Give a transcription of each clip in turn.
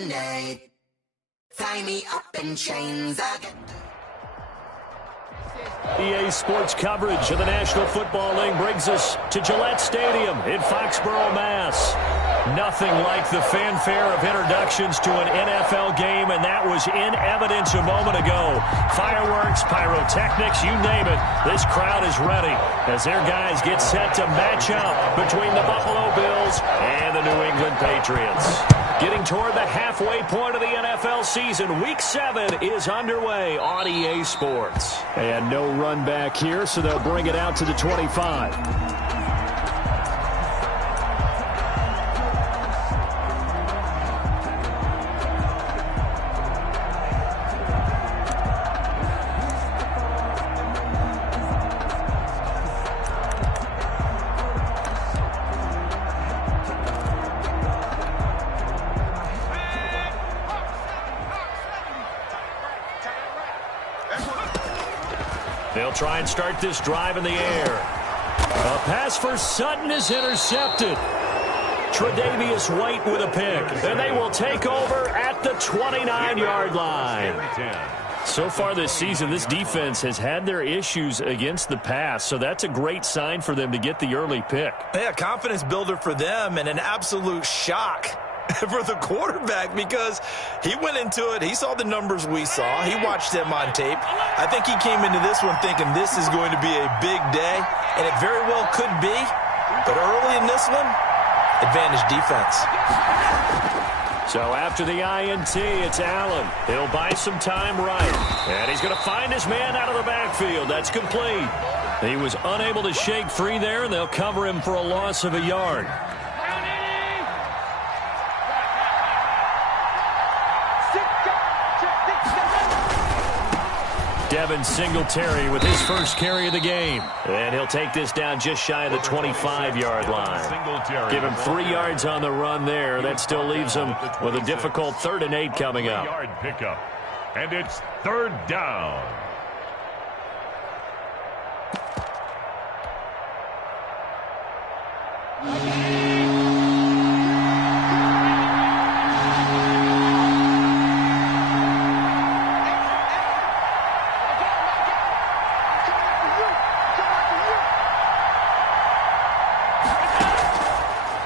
lemonade. Tie me up in chains again. EA Sports coverage of the National Football League brings us to Gillette Stadium in Foxborough, Mass. Nothing like the fanfare of introductions to an NFL game, and that was in evidence a moment ago. Fireworks, pyrotechnics, you name it. This crowd is ready as their guys get set to match up between the Buffalo Bills and the New England Patriots. Getting toward the halfway point of the NFL season, Week 7 is underway on EA Sports. And no run back here, so they'll bring it out to the 25. They'll try and start this drive in the air. A pass for Sutton is intercepted. Tre'Davious White with a pick. And they will take over at the 29-yard line. So far this season, this defense has had their issues against the pass, so that's a great sign for them to get the early pick. Yeah, confidence builder for them and an absolute shock for the quarterback because he went into it. He saw the numbers we saw. He watched them on tape. I think he came into this one thinking this is going to be a big day, and it very well could be. But early in this one, advantage defense. So after the INT, it's Allen. He'll buy some time right. And he's going to find his man out of the backfield. That's complete. He was unable to shake free there, and they'll cover him for a loss of a yard. Devin Singletary with his first carry of the game. And he'll take this down just shy of the 25-yard line. Give him 3 yards on the run there. That still leaves him with a difficult 3rd and 8 coming up. Yard pickup. And it's 3rd down.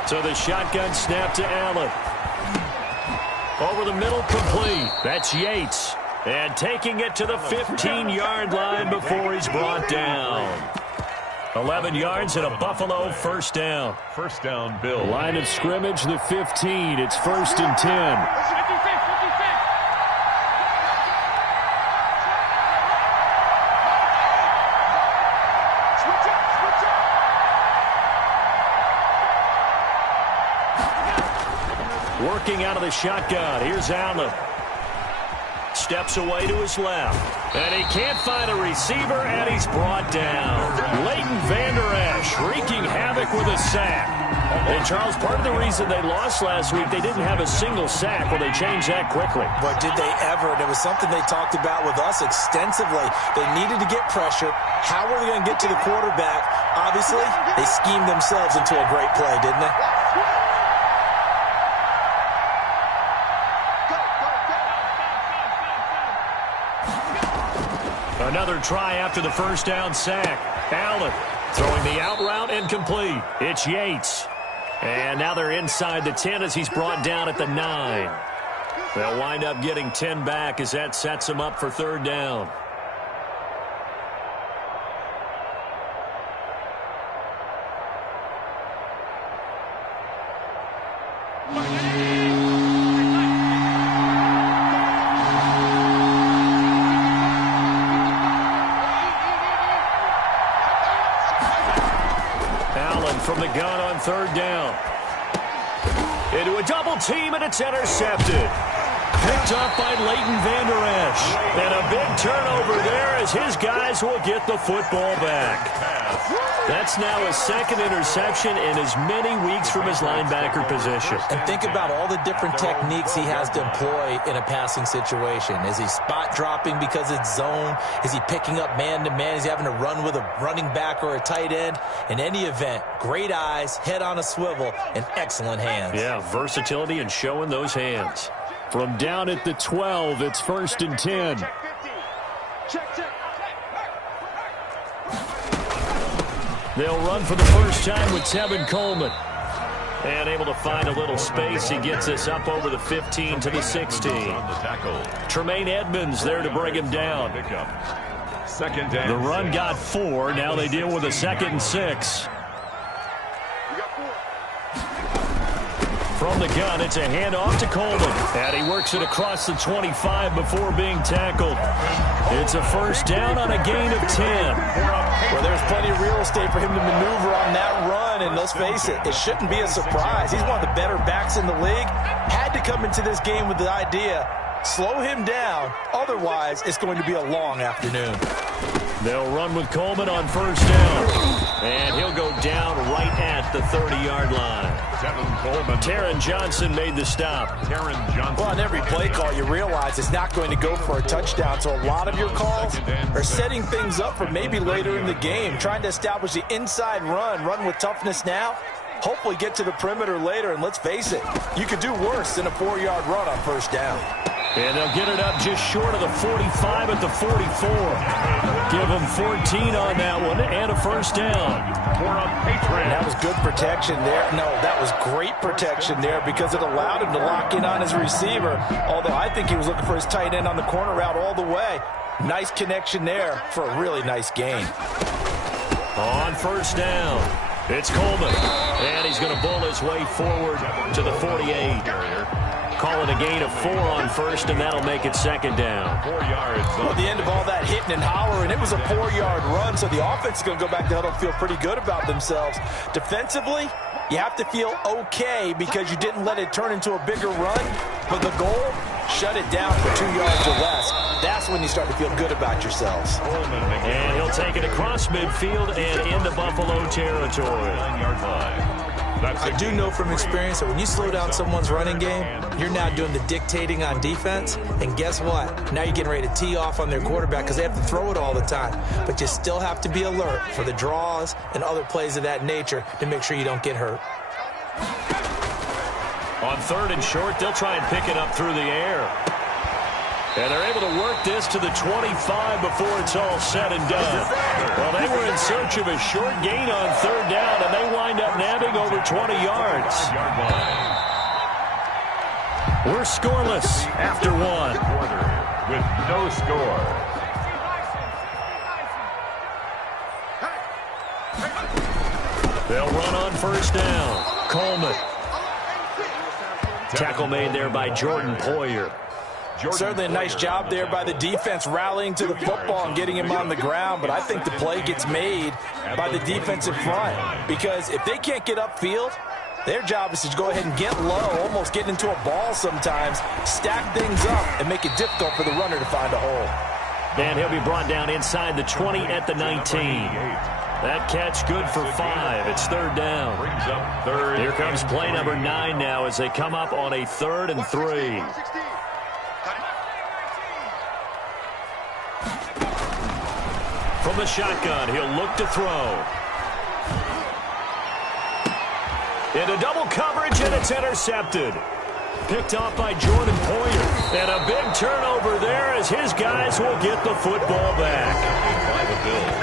So the shotgun snap to Allen. Over the middle, complete. That's Yates. And taking it to the 15-yard line before he's brought down. 11 yards and a Buffalo first down. First down, Bill. Line of scrimmage, the 15. It's 1st and 10. Working out of the shotgun. Here's Allen. Steps away to his left. And he can't find a receiver, and he's brought down. Leighton Vander Esch wreaking havoc with a sack. And, Charles, part of the reason they lost last week, they didn't have a single sack. Well, they changed that quickly. But did they ever? And it was something they talked about with us extensively. They needed to get pressure. How were they going to get to the quarterback? Obviously, they schemed themselves into a great play, didn't they? Another try after the first down sack. Allen throwing the out route incomplete. It's Yates. And now they're inside the 10 as he's brought down at the 9. They'll wind up getting 10 back as that sets them up for 3rd down. From the gun on 3rd down. Into a double team, and it's intercepted. Picked up by Leighton Vander Esch. And a big turnover there as his guys will get the football back. That's now his 2nd interception in as many weeks from his linebacker position. And think about all the different techniques he has to employ in a passing situation. Is he spot dropping because it's zone? Is he picking up man-to-man? Is he having to run with a running back or a tight end? In any event, great eyes, head on a swivel, and excellent hands. Yeah, versatility and showing those hands. From down at the 12, it's 1st and 10. They'll run for the first time with Tevin Coleman. And able to find a little space. He gets us up over the 15 to the 16. Tremaine Edmonds there to bring him down. The run got 4. Now they deal with a 2nd and 6. From the gun, it's a handoff to Coleman. And he works it across the 25 before being tackled. It's a first down on a gain of 10. Well, there's plenty of real estate for him to maneuver on that run, and let's face it, it shouldn't be a surprise. He's one of the better backs in the league. Had to come into this game with the idea, slow him down, otherwise it's going to be a long afternoon. They'll run with Coleman on first down, and he'll go down right at the 30-yard line. Taron Johnson made the stop. Well, on every play call, you realize it's not going to go for a touchdown, so a lot of your calls are setting things up for maybe later in the game, trying to establish the inside run with toughness now, hopefully get to the perimeter later, and let's face it, you could do worse than a 4-yard run on first down. And they'll get it up just short of the 45 at the 44. Give them 14 on that one and a first down. That was good protection there. No, that was great protection there because it allowed him to lock in on his receiver, although I think he was looking for his tight end on the corner route all the way. Nice connection there for a really nice gain. On first down, it's Coleman, and he's going to bull his way forward to the 48. Call it a gain of 4 on first, and that'll make it 2nd down. 4 yards. Well, at the end of all that hitting and hollering, it was a 4-yard run, so the offense is going to go back to huddle and feel pretty good about themselves. Defensively, you have to feel okay because you didn't let it turn into a bigger run, but the goal, shut it down for 2 yards or less. That's when you start to feel good about yourselves. And he'll take it across midfield and into Buffalo territory. I do know from experience that when you slow down someone's running game, you're now doing the dictating on defense. And guess what? Now you're getting ready to tee off on their quarterback because they have to throw it all the time. But you still have to be alert for the draws and other plays of that nature to make sure you don't get hurt. On 3rd and short, they'll try and pick it up through the air. And they're able to work this to the 25 before it's all said and done. Well, they were in search of a short gain on 3rd down, and they wind up nabbing over 20 yards. We're scoreless after 1. With no score. They'll run on first down. Coleman. Tackle made there by Jordan Poyer. Certainly a nice job there by the defense rallying to the football and getting him on the ground, but I think the play gets made by the defensive front because if they can't get upfield, their job is to go ahead and get low, almost get into a ball sometimes, stack things up, and make it difficult for the runner to find a hole. And he'll be brought down inside the 20 at the 19. That catch good for 5. It's 3rd down. Here comes play number 9 now as they come up on a 3rd and 3. From the shotgun, he'll look to throw. Into double coverage, and it's intercepted. Picked off by Jordan Poyer. And a big turnover there as his guys will get the football back.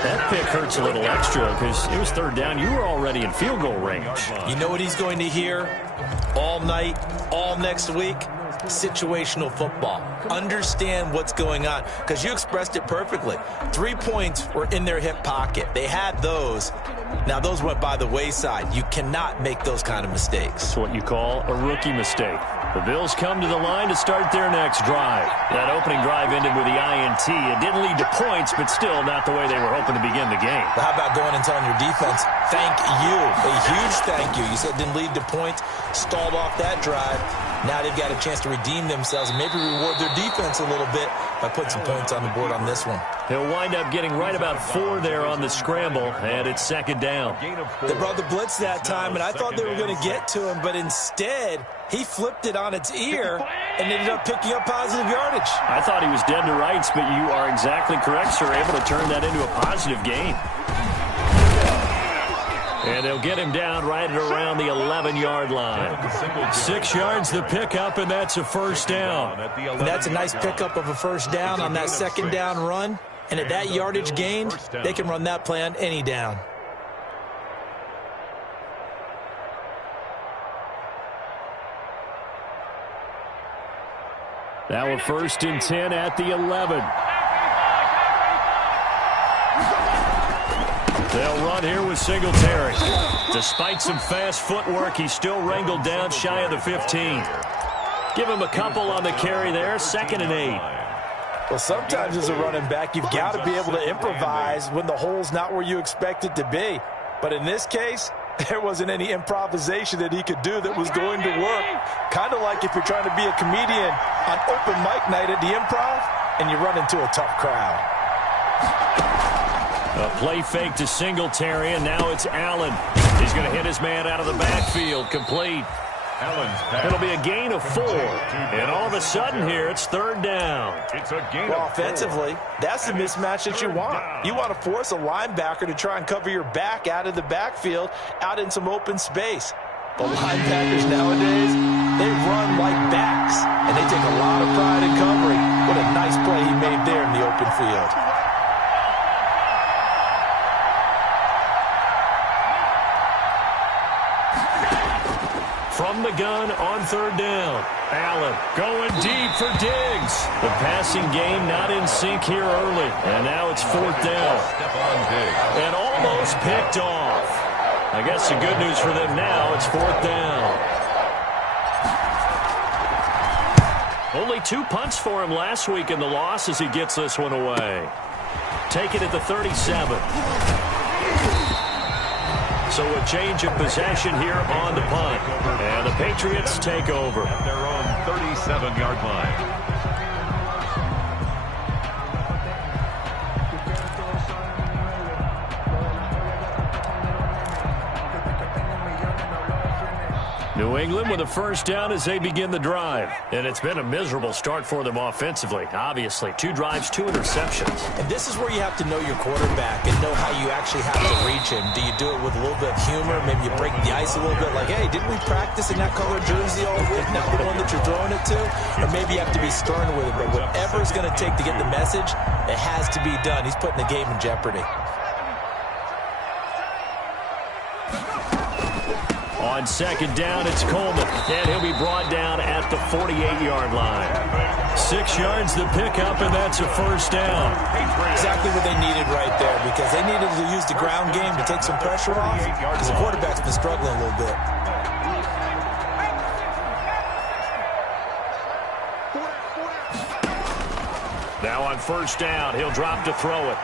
That pick hurts a little extra because it was 3rd down. You were already in field goal range. You know what he's going to hear all night, all next week? Situational football. Understand what's going on because you expressed it perfectly. 3 points were in their hip pocket. They had those. Now those went by the wayside. You cannot make those kind of mistakes. It's what you call a rookie mistake. The Bills come to the line to start their next drive. That opening drive ended with the INT. It didn't lead to points, but still not the way they were hoping to begin the game. But how about going and telling your defense, thank you, a huge thank you. You said it didn't lead to points, stalled off that drive. Now they've got a chance to redeem themselves and maybe reward their defense a little bit by putting some points on the board on this one. He'll wind up getting right about 4 there on the scramble, and it's 2nd down. They brought the blitz that time, and I thought they were going to get to him, but instead he flipped it on its ear and ended up picking up positive yardage. I thought he was dead to rights, but you are exactly correct, sir. Able to turn that into a positive gain. And they'll get him down right at around the 11-yard line. 6 yards the pickup, and that's a first down. And that's a nice pickup of a first down on that second down run. And at that yardage gained, they can run that play on any down. Now a 1st and 10 at the 11. They'll run here with Singletary. Despite some fast footwork, he's still wrangled down shy of the 15. Give him a couple on the carry there, 2nd and 8. Well, sometimes as a running back, you've got to be able to improvise when the hole's not where you expect it to be. But in this case, there wasn't any improvisation that he could do that was going to work. Kind of like if you're trying to be a comedian on open mic night at the Improv and you run into a tough crowd. A play fake to Singletary, and now it's Allen. He's going to hit his man out of the backfield, complete. It'll be a gain of 4. And all of a sudden here, it's 3rd down. It's a gain well, of offensively, 4. That's the mismatch that you want. You want to force a linebacker to try and cover your back out of the backfield, out in some open space. The linebackers nowadays, they run like backs, and they take a lot of pride in covering. What a nice play he made there in the open field. From the gun on 3rd down. Allen going deep for Diggs. The passing game not in sync here early. And now it's 4th down. And almost picked off. I guess the good news for them now, it's 4th down. Only 2 punts for him last week in the loss as he gets this one away. Take it at the 37. So a change of possession here on the punt. And the Patriots take over. At their own 37-yard line. New England with a first down as they begin the drive. And it's been a miserable start for them offensively. Obviously, 2 drives, 2 interceptions. And this is where you have to know your quarterback and know how you actually have to reach him. Do you do it with a little bit of humor? Maybe you break the ice a little bit like, hey, didn't we practice in that color jersey all week? Now the one that you're throwing it to? Or maybe you have to be stern with it. But whatever it's going to take to get the message, it has to be done. He's putting the game in jeopardy. On 2nd down, it's Coleman, and he'll be brought down at the 48-yard line. 6 yards the pickup, and that's a first down. Exactly what they needed right there, because they needed to use the ground game to take some pressure off, because the quarterback's been struggling a little bit. Now on 1st down, he'll drop to throw it.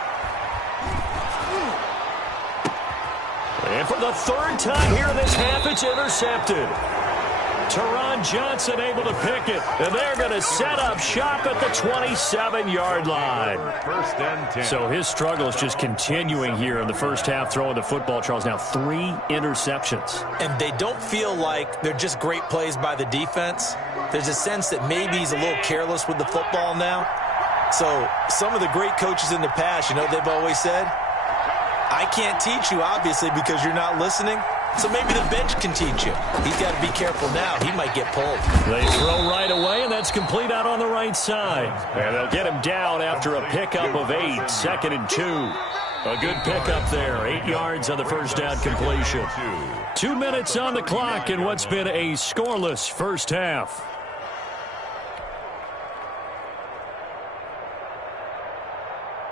And for the 3rd time here in this half, it's intercepted. Teron Johnson able to pick it. And they're going to set up shop at the 27-yard line. 1st and 10. So his struggle is just continuing here in the first half, throwing the football. Charles, now 3 interceptions. And they don't feel like they're just great plays by the defense. There's a sense that maybe he's a little careless with the football now. So some of the great coaches in the past, you know, they've always said, I can't teach you, obviously, because you're not listening. So maybe the bench can teach you. He's got to be careful now. He might get pulled. They throw right away, and that's complete out on the right side. And they'll get him down after a pickup of 8, 2nd and 2. A good pickup there, 8 yards on the first down completion. 2 minutes on the clock in what's been a scoreless first half.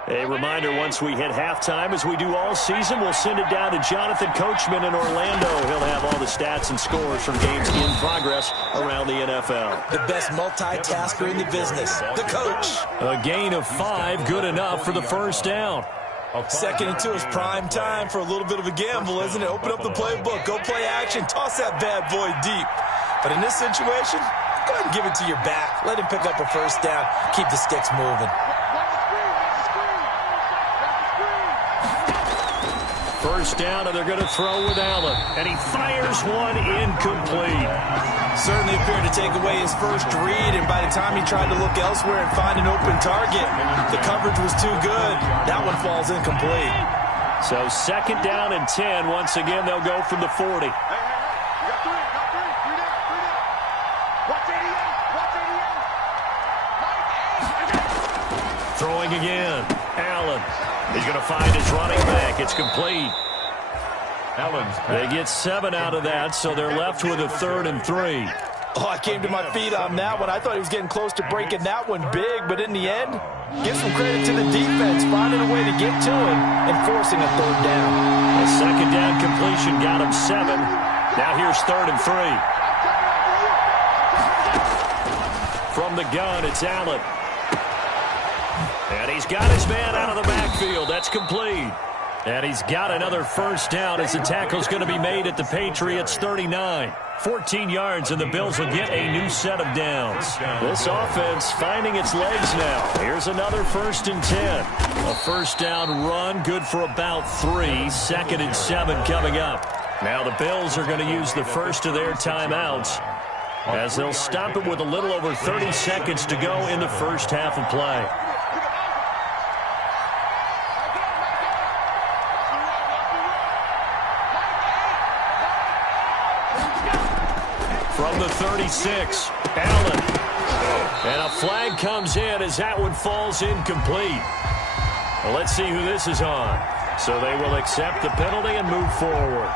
A reminder, once we hit halftime, as we do all season, we'll send it down to Jonathan Coachman in Orlando. He'll have all the stats and scores from games in progress around the NFL. The best multitasker in the business, the coach. A gain of 5, good enough for the first down. 2nd and 2 is prime time for a little bit of a gamble, isn't it? Open up the playbook, go play action, toss that bad boy deep. But in this situation, go ahead and give it to your back. Let him pick up a first down, keep the sticks moving. First down, and they're going to throw with Allen. And he fires one incomplete. Certainly appeared to take away his first read, and by the time he tried to look elsewhere and find an open target, the coverage was too good. That one falls incomplete. So second down and 10. Once again, they'll go from the 40. Throwing again. Allen. He's going to find his running back. It's complete. They get 7 out of that, so they're left with a 3rd and 3. Oh, I came to my feet on that one. I thought he was getting close to breaking that one big, but in the end, give some credit to the defense, finding a way to get to him and forcing a 3rd down. A second down completion got him 7. Now here's 3rd and 3. From the gun, it's Allen. And he's got his man out of the backfield. That's complete. And he's got another first down as the tackle's going to be made at the Patriots' 39. 14 yards, and the Bills will get a new set of downs. This offense finding its legs now. Here's another 1st and 10. A first down run, good for about 3. 2nd and 7 coming up. Now the Bills are going to use the first of their timeouts as they'll stop it with a little over 30 seconds to go in the first half of play. From the 36, Allen. And a flag comes in as that one falls incomplete. Well, let's see who this is on. So they will accept the penalty and move forward.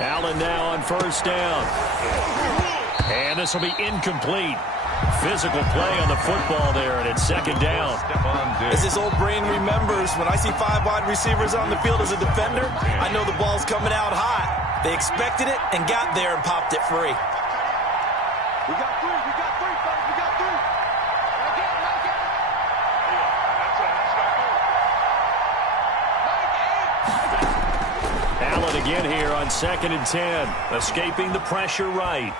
Allen now on first down. And this will be incomplete. Physical play on the football there, and it's 2nd down. As his old brain remembers, when I see 5 wide receivers on the field as a defender, I know the ball's coming out hot. They expected it and got there and popped it free. We got 3, fellas, we got 3. Allen again here on 2nd and 10. Escaping the pressure right.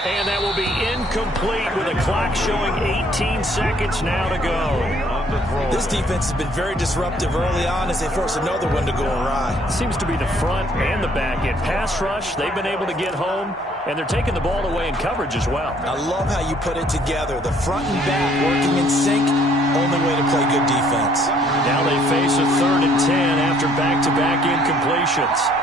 And that will be incomplete with a clock showing 18 seconds now to go. This defense has been very disruptive early on as they force another one to go awry. Seems to be the front and the back end. Pass rush, they've been able to get home, and they're taking the ball away in coverage as well. I love how you put it together. The front and back working in sync, only way to play good defense. Now they face a 3rd and 10 after back-to-back incompletions.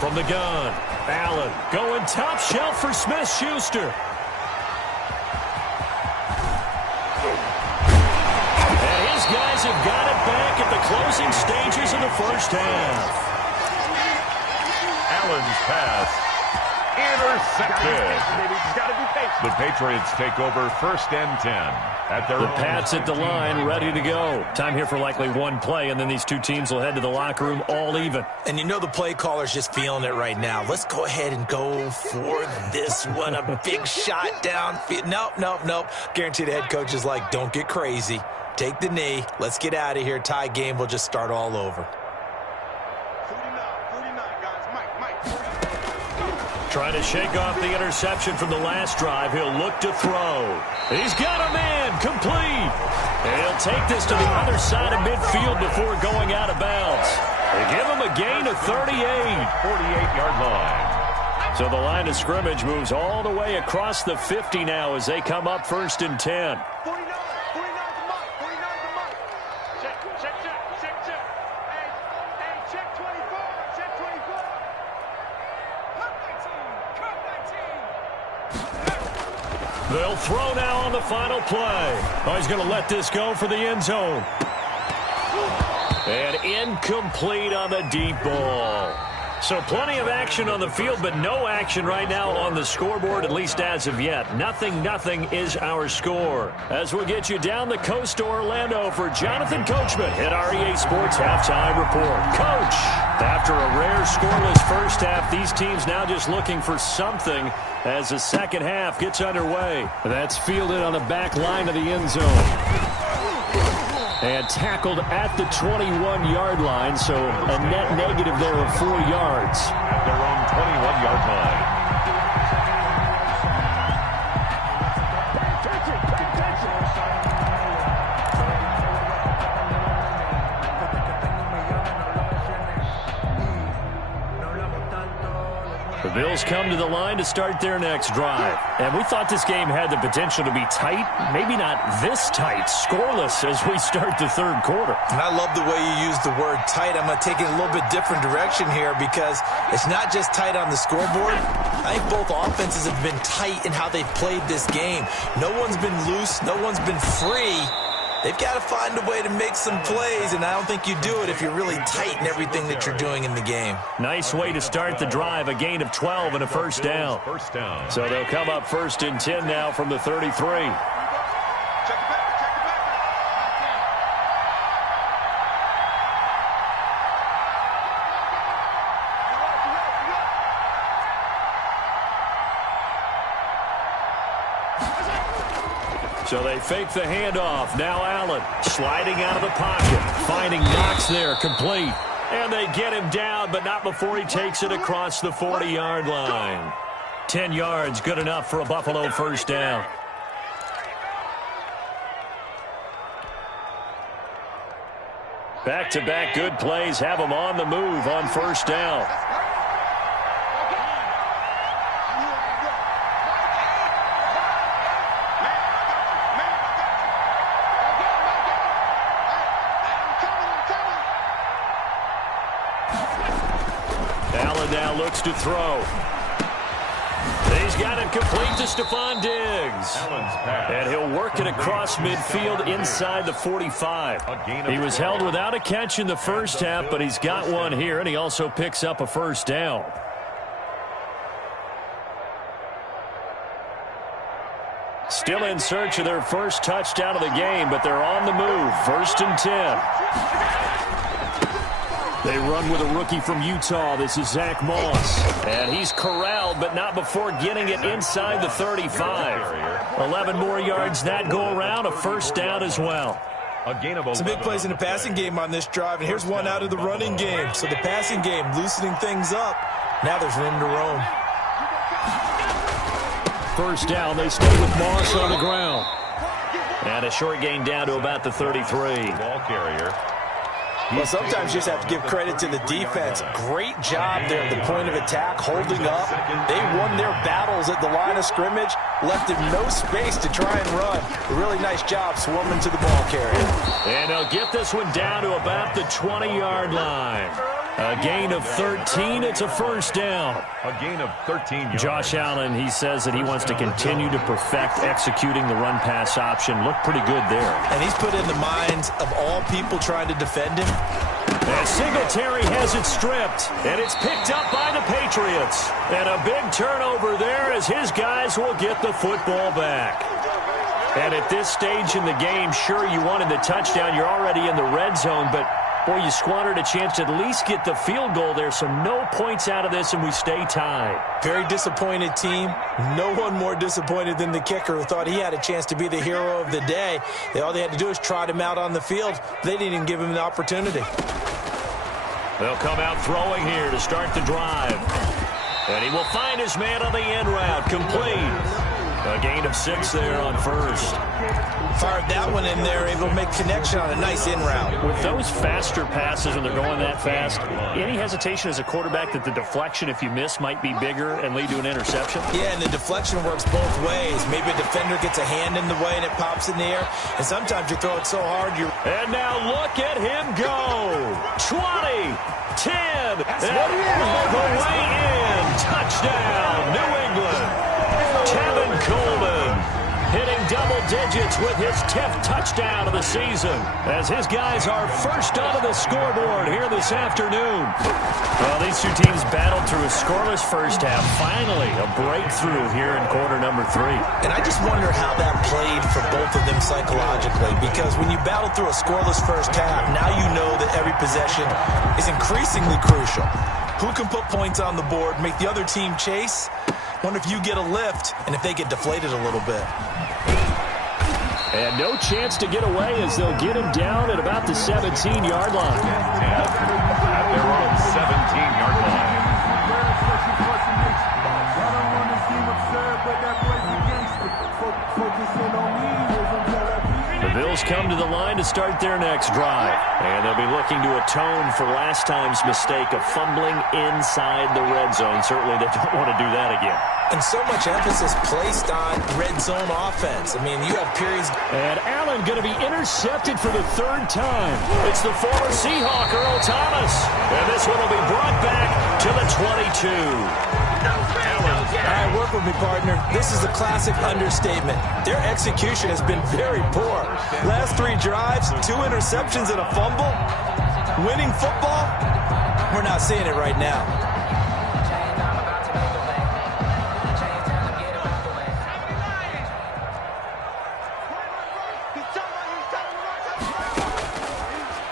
From the gun, Allen going top shelf for Smith-Schuster. And his guys have got it back at the closing stages of the first half. Allen's pass intercepted. The Patriots take over 1st and 10 at their The own. Pats at the line, ready to go. Time here for likely one play, and then these two teams will head to the locker room all even. And you know the play caller's just feeling it right now. Let's go ahead and go for this one. A big shot downfield. Nope. Guarantee the head coach is like, don't get crazy. Take the knee. Let's get out of here. Tie game. We'll just start all over. 49, guys. Mike. Trying to shake off the interception from the last drive. He'll look to throw. He's got a man complete. And he'll take this to the other side of midfield before going out of bounds. They give him a gain of 38. 48-yard line. So the line of scrimmage moves all the way across the 50 now as they come up 1st and 10. 49 to Mike. Check. Hey, check 24. Check 24. They'll throw now on the final play. Oh, he's going to let this go for the end zone. And incomplete on the deep ball. So plenty of action on the field, but no action right now on the scoreboard, at least as of yet. Nothing is our score. As we'll get you down the coast to Orlando for Jonathan Coachman at our EA Sports Halftime Report. Coach, after a rare scoreless first half, these teams now just looking for something as the second half gets underway. That's fielded on the back line of the end zone. And tackled at the 21-yard line, so a net negative there of 4 yards. At their own 21-yard line. The Bills come to the line to start their next drive. And we thought this game had the potential to be tight. Maybe not this tight, scoreless as we start the third quarter. And I love the way you use the word tight. I'm going to take it a little bit different direction here because it's not just tight on the scoreboard. I think both offenses have been tight in how they've played this game. No one's been loose. No one's been free. They've got to find a way to make some plays, and I don't think you do it if you're really tight in everything that you're doing in the game. Nice way to start the drive, a gain of 12 and a first down. So they'll come up 1st and 10 now from the 33. So they fake the handoff. Now Allen sliding out of the pocket. Finding Knox there, complete. And they get him down, but not before he takes it across the 40-yard line. 10 yards, good enough for a Buffalo first down. Back-to-back good plays have them on the move on first down. Allen now looks to throw. He's got it complete to Stephon Diggs. And he'll work it across midfield inside the 45. He was held without a catch in the first half, but he's got one here, and he also picks up a first down. Still in search of their first touchdown of the game, but they're on the move. 1st and 10. They run with a rookie from Utah. This is Zach Moss. And he's corralled, but not before getting it inside the 35. 11 more yards that go around, a first down as well. Some big plays in the passing game on this drive, and here's one out of the running game. So the passing game loosening things up. Now there's room to roam. First down, they stay with Moss on the ground. And a short gain down to about the 33. Ball carrier. Well, sometimes you just have to give credit to the defense. Great job there at the point of attack, holding up. They won their battles at the line of scrimmage, left him no space to try and run. A really nice job swarming to the ball carrier. And they'll get this one down to about the 20-yard line. A gain of 13. It's a first down. A gain of 13 yards. Josh Allen, he says that he wants to continue to perfect executing the run-pass option. Looked pretty good there. And he's put in the minds of all people trying to defend him. And Singletary has it stripped, and it's picked up by the Patriots. And a big turnover there as his guys will get the football back. And at this stage in the game, sure, you wanted the touchdown. You're already in the red zone, but boy, you squandered a chance to at least get the field goal there, so no points out of this, and we stay tied. Very disappointed team. No one more disappointed than the kicker who thought he had a chance to be the hero of the day. All they had to do is trot him out on the field. They didn't even give him the opportunity. They'll come out throwing here to start the drive. And he will find his man on the end route, complete. A gain of 6 there on first. Fired that one in there, able to make connection on a nice in route. With those faster passes when they're going that fast, any hesitation as a quarterback that the deflection, if you miss, might be bigger and lead to an interception? Yeah, and the deflection works both ways. Maybe a defender gets a hand in the way and it pops in the air, and sometimes you throw it so hard you're... And now look at him go! 20, 10, and all the way in! Touchdown, New England! Tevin Coleman hitting double digits with his 10th touchdown of the season as his guys are first onto the scoreboard here this afternoon. Well, these two teams battled through a scoreless first half. Finally, a breakthrough here in quarter number 3. And I just wonder how that played for both of them psychologically, because when you battle through a scoreless first half, now you know that every possession is increasingly crucial. Who can put points on the board, make the other team chase? Wonder if you get a lift and if they get deflated a little bit. And no chance to get away as they'll get him down at about the 17-yard line. At their own 17-yard line. The Bills come to the line to start their next drive. And they'll be looking to atone for last time's mistake of fumbling inside the red zone. Certainly they don't want to do that again. And so much emphasis placed on red zone offense. I mean, you have periods. And Allen going to be intercepted for the third time. It's the former Seahawk, Earl Thomas. And this one will be brought back to the 22. All right, work with me, partner. This is a classic understatement. Their execution has been very poor. Last 3 drives, 2 interceptions and a fumble. Winning football? We're not seeing it right now.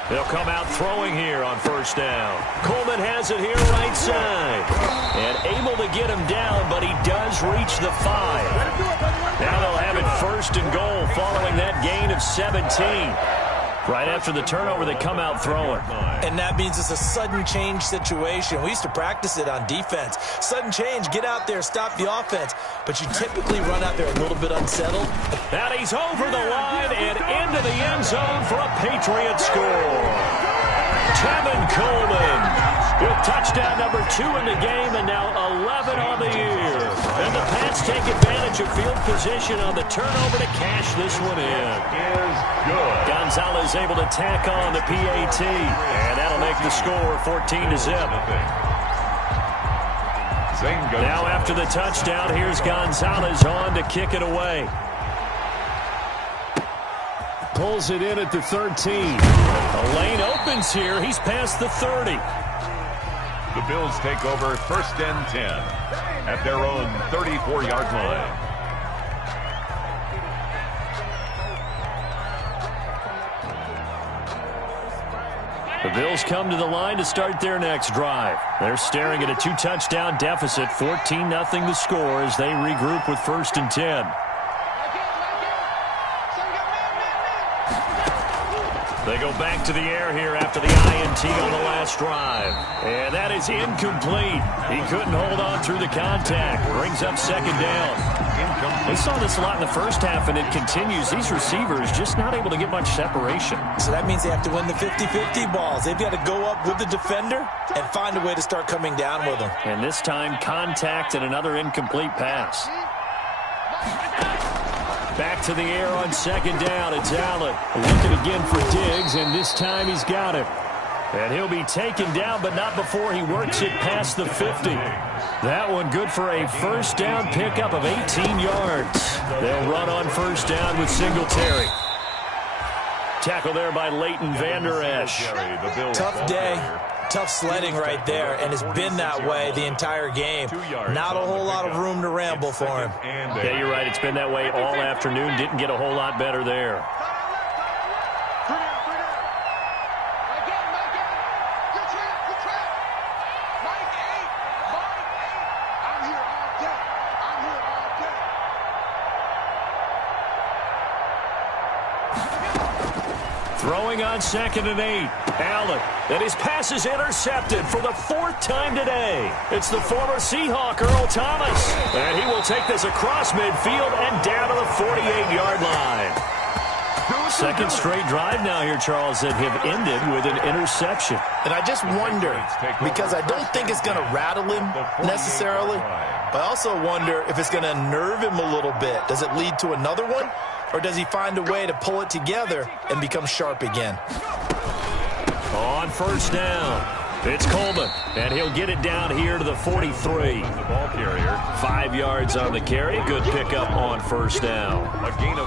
They'll come out throwing here on first down. Coleman has it here right side. And able to get him down, but he does reach the 5. Now they'll have it first and goal following that gain of 17. Right after the turnover, they come out throwing. And that means it's a sudden change situation. We used to practice it on defense. Sudden change, get out there, stop the offense. But you typically run out there a little bit unsettled. And he's over the line and into the end zone for a Patriot score. Tevin Coleman with touchdown number 2 in the game and now 11 on the year. And the Pats take advantage of field position on the turnover to cash this one in. Is good. Gonzalez able to tack on the PAT. And that'll make the score 14-0. Now after the touchdown, here's Gonzalez on to kick it away. Pulls it in at the 13. A lane opens here. He's past the 30. The Bills take over first and 10 at their own 34-yard line. The Bills come to the line to start their next drive. They're staring at a 2-touchdown deficit, 14-0 the score as they regroup with first and 10. They go back to the air here after the INT on the last drive. And that is incomplete. He couldn't hold on through the contact. Brings up second down. We saw this a lot in the first half, and it continues. These receivers just not able to get much separation. So that means they have to win the 50-50 balls. They've got to go up with the defender and find a way to start coming down with them. And this time, contact and another incomplete pass. Back to the air on second down. It's Allen looking again for Diggs, and this time he's got him. And he'll be taken down, but not before he works it past the 50. That one good for a first down pickup of 18 yards. They'll run on first down with Singletary. Tackle there by Leighton Vander Esch. Tough day. Tough sledding right there, and it's been that way the entire game. Not a whole lot of room to ramble for him. Yeah, you're right. It's been that way all afternoon. Didn't get a whole lot better there. Throwing on second and 8. Allen. And his pass is intercepted for the 4th time today. It's the former Seahawk, Earl Thomas. And he will take this across midfield and down to the 48-yard line. Second straight drive now here, Charles, that have ended with an interception. And I just wonder, because I don't think it's going to rattle him necessarily, but I also wonder if it's going to nerve him a little bit. Does it lead to another one? Or does he find a way to pull it together and become sharp again? On first down, it's Coleman, and he'll get it down here to the 43. The ball carrier. 5 yards on the carry. Good pickup on first down.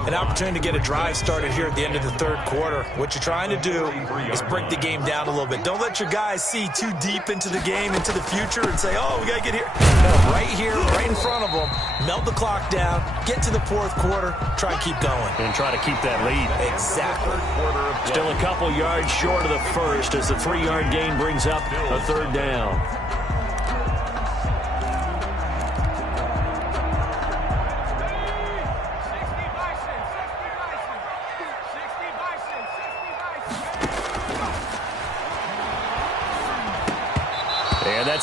An opportunity to get a drive started here at the end of the third quarter. What you're trying to do is break the game down a little bit. Don't let your guys see too deep into the game, into the future, and say, oh, we got to get here. No, right here, right in front of them, melt the clock down, get to the fourth quarter, try and keep going. And try to keep that lead. Exactly. Still a couple yards short of the first as the 3-yard gain brings up a third down.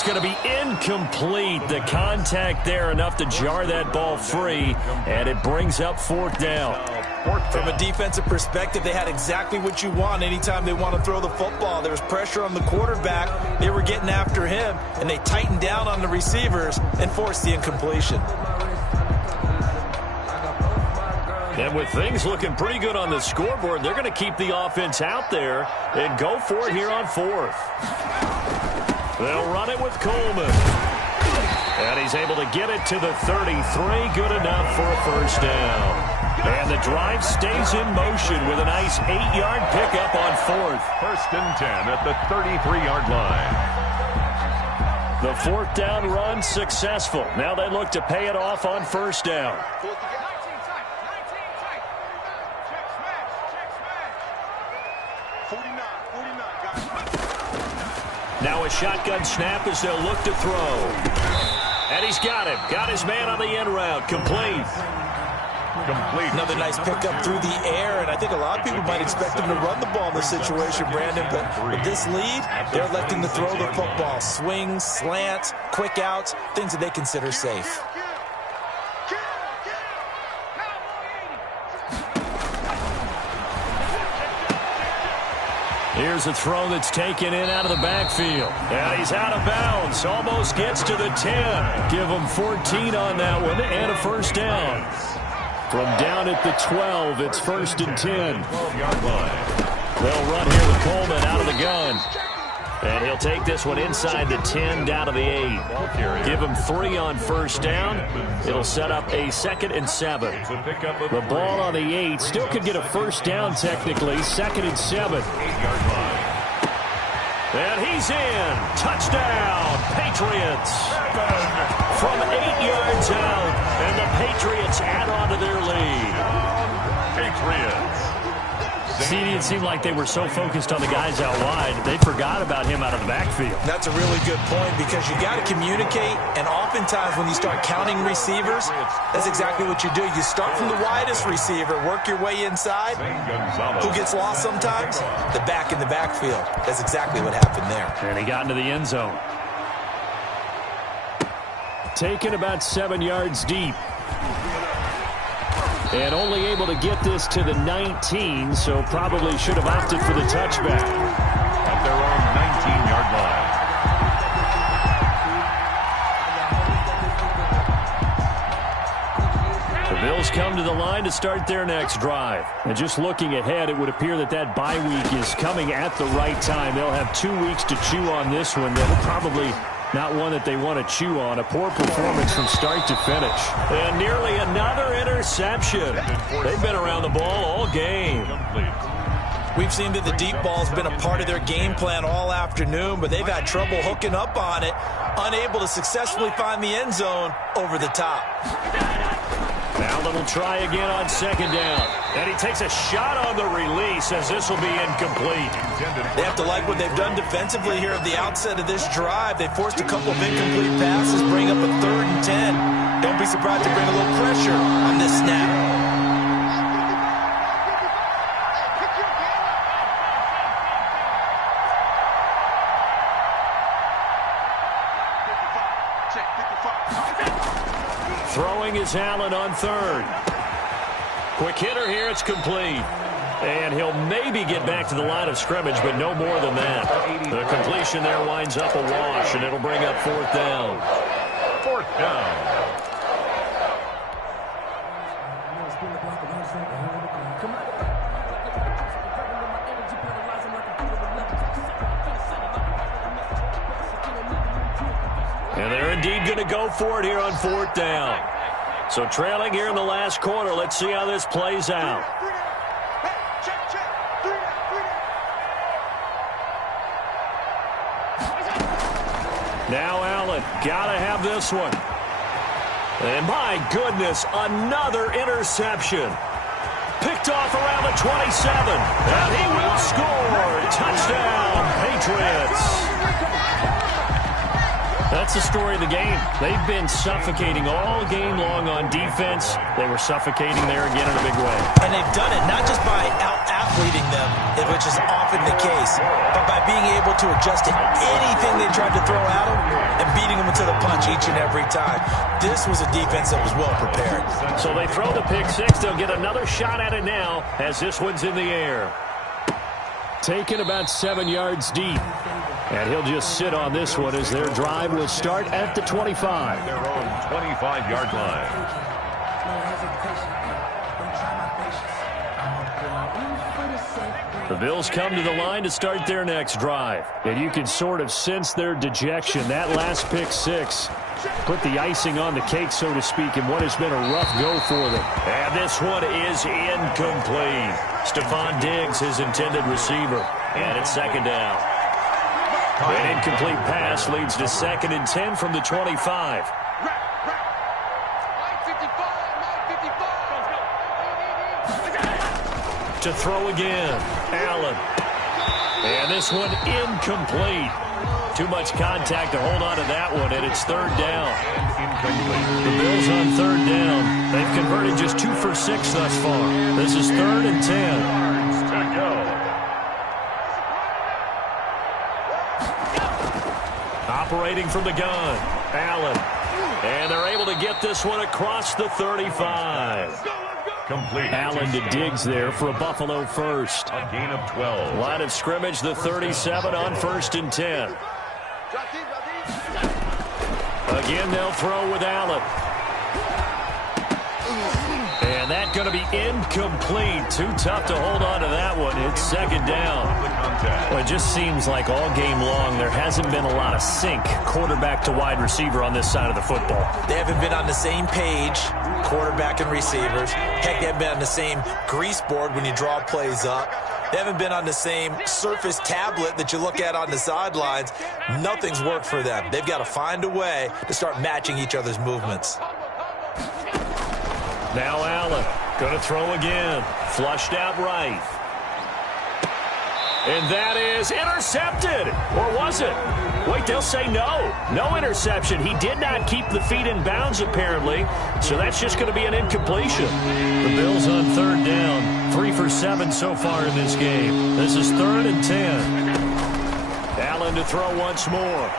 It's going to be incomplete. The contact there enough to jar that ball free, and it brings up fourth down. From a defensive perspective, they had exactly what you want anytime they want to throw the football. There was pressure on the quarterback. They were getting after him, and they tightened down on the receivers and forced the incompletion. And with things looking pretty good on the scoreboard, they're going to keep the offense out there and go for it here on fourth. They'll run it with Coleman. And he's able to get it to the 33. Good enough for a first down. And the drive stays in motion with a nice 8-yard pickup on fourth. First and 10 at the 33-yard line. The fourth down run successful. Now they look to pay it off on first down. Now a shotgun snap as they'll look to throw. And he's got him. Got his man on the end route. Complete. Another nice pickup through the air, and I think a lot of people might expect him to run the ball in this situation, Brandon, but with this lead, they're electing to throw the football. Swings, slants, quick outs, things that they consider safe. Here's a throw that's taken in out of the backfield. And he's out of bounds. Almost gets to the 10. Give him 14 on that one and a first down. From down at the 12, it's first and 10. They'll run here with Coleman out of the gun. And he'll take this one inside the 10 down to the 8. Give him 3 on first down. It'll set up a 2nd and 7. The ball on the 8 still could get a first down technically. 2nd and 7. And he's in. Touchdown, Patriots. From 8 yards out, and the Patriots add on to their lead. Patriots. See, it seemed like they were so focused on the guys out wide, they forgot about him out of the backfield. That's a really good point because you got to communicate, and oftentimes when you start counting receivers, that's exactly what you do. You start from the widest receiver, work your way inside. Who gets lost sometimes? The back in the backfield. That's exactly what happened there. And he got into the end zone. Taken about 7 yards deep. And only able to get this to the 19, so probably should have opted for the touchback. At their own 19-yard line. The Bills come to the line to start their next drive. And just looking ahead, it would appear that that bye week is coming at the right time. They'll have 2 weeks to chew on this one. They'll probably not one that they want to chew on. A poor performance from start to finish. And nearly another interception. They've been around the ball all game. We've seen that the deep ball's been a part of their game plan all afternoon, but they've had trouble hooking up on it, unable to successfully find the end zone over the top. Now they'll try again on 2nd down. And he takes a shot on the release as this will be incomplete. They have to like what they've done defensively here at the outset of this drive. They forced a couple of incomplete passes, bring up a 3rd and 10. Don't be surprised to bring a little pressure on this snap. Throwing is Allen on 3rd. Quick hitter here, it's complete. And he'll maybe get back to the line of scrimmage, but no more than that. The completion there winds up a wash, and it'll bring up 4th down. 4th down. And they're indeed going to go for it here on 4th down. So trailing here in the last quarter. Let's see how this plays out. Now Allen, gotta have this one. And my goodness, another interception. Picked off around the 27. And he will score. Touchdown, Patriots. That's the story of the game. They've been suffocating all game long on on defense, they were suffocating there again in a big way. And they've done it not just by out-athleting them, which is often the case, but by being able to adjust to anything they tried to throw at them and beating them to the punch each and every time. This was a defense that was well prepared. So they throw the pick six. They'll get another shot at it now as this one's in the air. Taken about 7 yards deep. And he'll just sit on this one as their drive will start at the 25. Their own 25-yard line. The Bills come to the line to start their next drive. And you can sort of sense their dejection. That last pick six put the icing on the cake, so to speak, in what has been a rough go for them. And this one is incomplete. Stephon Diggs, his intended receiver. And it's second down. An incomplete pass leads to 2nd and 10 from the 25. To throw again, Allen. And this one incomplete. Too much contact to hold on to that one, and it's 3rd down. The Bills on 3rd down. They've converted just 2 for 6 thus far. This is 3rd and 10. Operating from the gun, Allen. And they're able to get this one across the 35. Complete. Allen to Diggs there for a Buffalo first. A gain of 12. Line of scrimmage, the 37 on 1st and 10. Again, they'll throw with Allen. And that's going to be incomplete. Too tough to hold on to that one. It's 2nd down. Well, it just seems like all game long there hasn't been a lot of sync quarterback to wide receiver on this side of the football. They haven't been on the same page, quarterback and receivers. Heck, they haven't been on the same grease board when you draw plays up. They haven't been on the same surface tablet that you look at on the sidelines. Nothing's worked for them. They've got to find a way to start matching each other's movements. Now Allen, going to throw again. Flushed out right. And that is intercepted. Or was it? Wait, they'll say no. No interception. He did not keep the feet in bounds, apparently. So that's just going to be an incompletion. The Bills on 3rd down. 3 for 7 so far in this game. This is 3rd and 10. Allen to throw once more.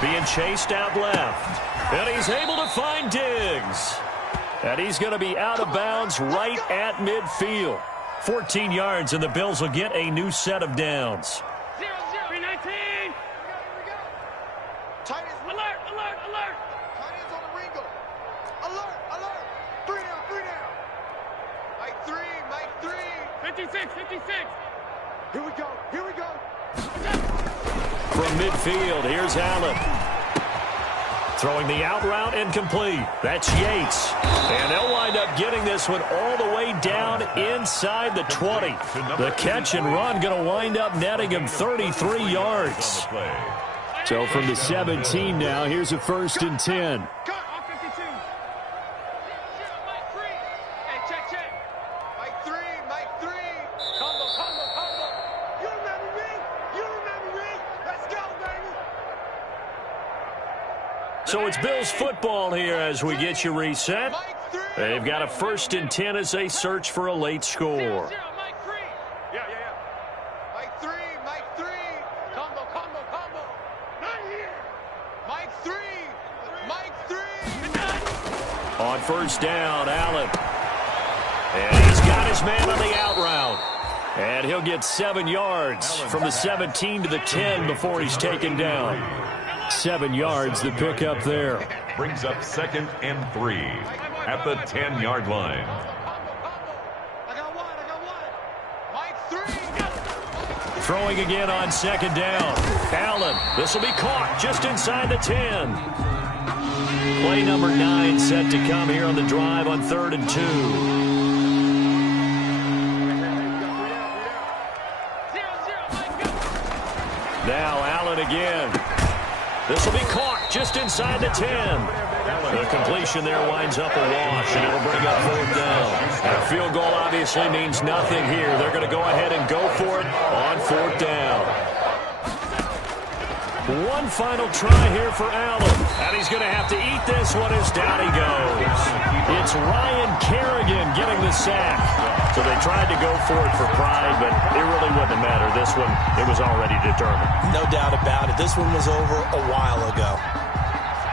Being chased out left. And he's able to find Diggs. And he's going to be out of bounds right at midfield. 14 yards, and the Bills will get a new set of downs. 319. Tight ends. Alert, alert, alert. Tight ends on the Ringo. Alert, alert. 3 down, 3 down. Mike 3, Mike 3. 56, 56. Here we go, here we go. From midfield, here's Allen. Throwing the out route incomplete. That's Yates. And they'll wind up getting this one all the way down inside the 20. The catch and run going to wind up netting him 33 yards. So from the 17 now, here's a 1st and 10. So it's Bills football here as we get you reset. They've got a 1st and 10 as they search for a late score. Yeah. Mike 3, Mike 3. Combo. Not here. Mike 3. Mike 3. On 1st down, Allen. And he's got his man on the out route. And he'll get 7 yards from the 17 to the 10 before he's taken down. 7 yards, the pickup there. Brings up 2nd and 3 at the 10-yard line. I got one. Mike 3. Throwing again on 2nd down. Allen, this will be caught just inside the 10. Play number 9 set to come here on the drive on 3rd and 2. Now Allen again. This will be caught just inside the 10. The completion there winds up a wash, and it'll bring up 4th down. A field goal obviously means nothing here. They're going to go ahead and go for it on 4th down. One final try here for Allen, and he's going to have to eat this one as down he goes. It's Ryan Kerrigan getting the sack. So they tried to go for it for pride, but it really wouldn't matter. This one, it was already determined. No doubt about it. This one was over a while ago.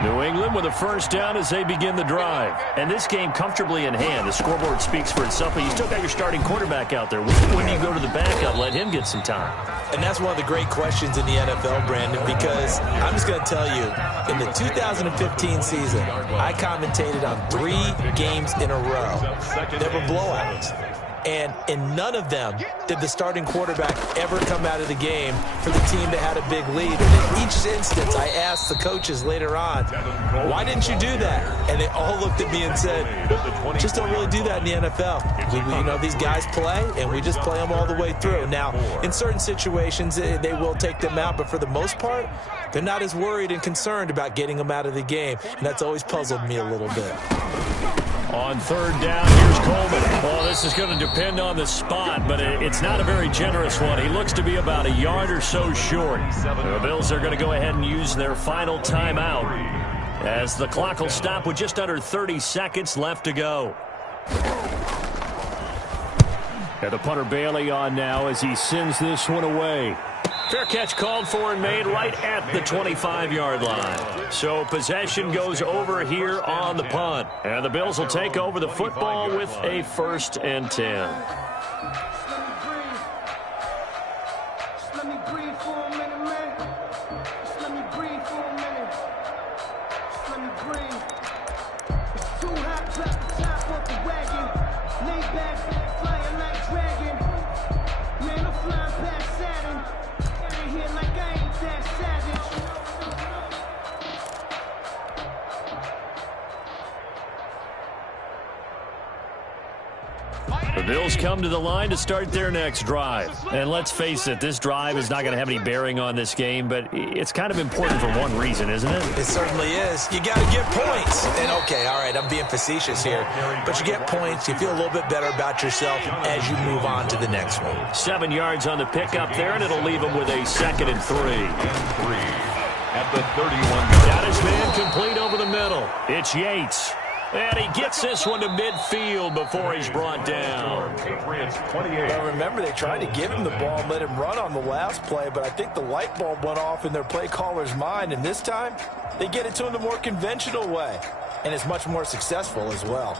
New England with a first down as they begin the drive. And this game comfortably in hand. The scoreboard speaks for itself, but you still got your starting quarterback out there. When do you go to the backup, let him get some time? And that's one of the great questions in the NFL, Brandon, because I'm just going to tell you, in the 2015 season, I commentated on 3 games in a row that were blowouts. And in none of them did the starting quarterback ever come out of the game for the team that had a big lead. And in each instance, I asked the coaches later on, why didn't you do that? And they all looked at me and said, just don't really do that in the NFL. These guys play, and we just play them all the way through. Now, in certain situations, they will take them out, but for the most part, they're not as worried and concerned about getting them out of the game. And that's always puzzled me a little bit. On third down, here's Coleman. Well, this is going to depend on the spot, but it's not a very generous one. He looks to be about a yard or so short. The Bills are going to go ahead and use their final timeout as the clock will stop with just under 30 seconds left to go. And the punter Bailey on now as he sends this one away. Fair catch called for and made right at the 25-yard line. So possession goes over here on the punt. And the Bills will take over the football with a 1st and 10. The Bills come to the line to start their next drive. And let's face it, this drive is not going to have any bearing on this game, but it's kind of important for one reason, isn't it? It certainly is. You got to get points. And, okay, all right, I'm being facetious here. But you get points, you feel a little bit better about yourself as you move on to the next one. 7 yards on the pickup there, and it'll leave him with a 2nd and 3. At the 31. Got his man complete over the middle. It's Yates. And he gets this one to midfield before he's brought down. Well, remember, they tried to give him the ball and let him run on the last play, but I think the light bulb went off in their play caller's mind, and this time they get it to him the more conventional way, and it's much more successful as well.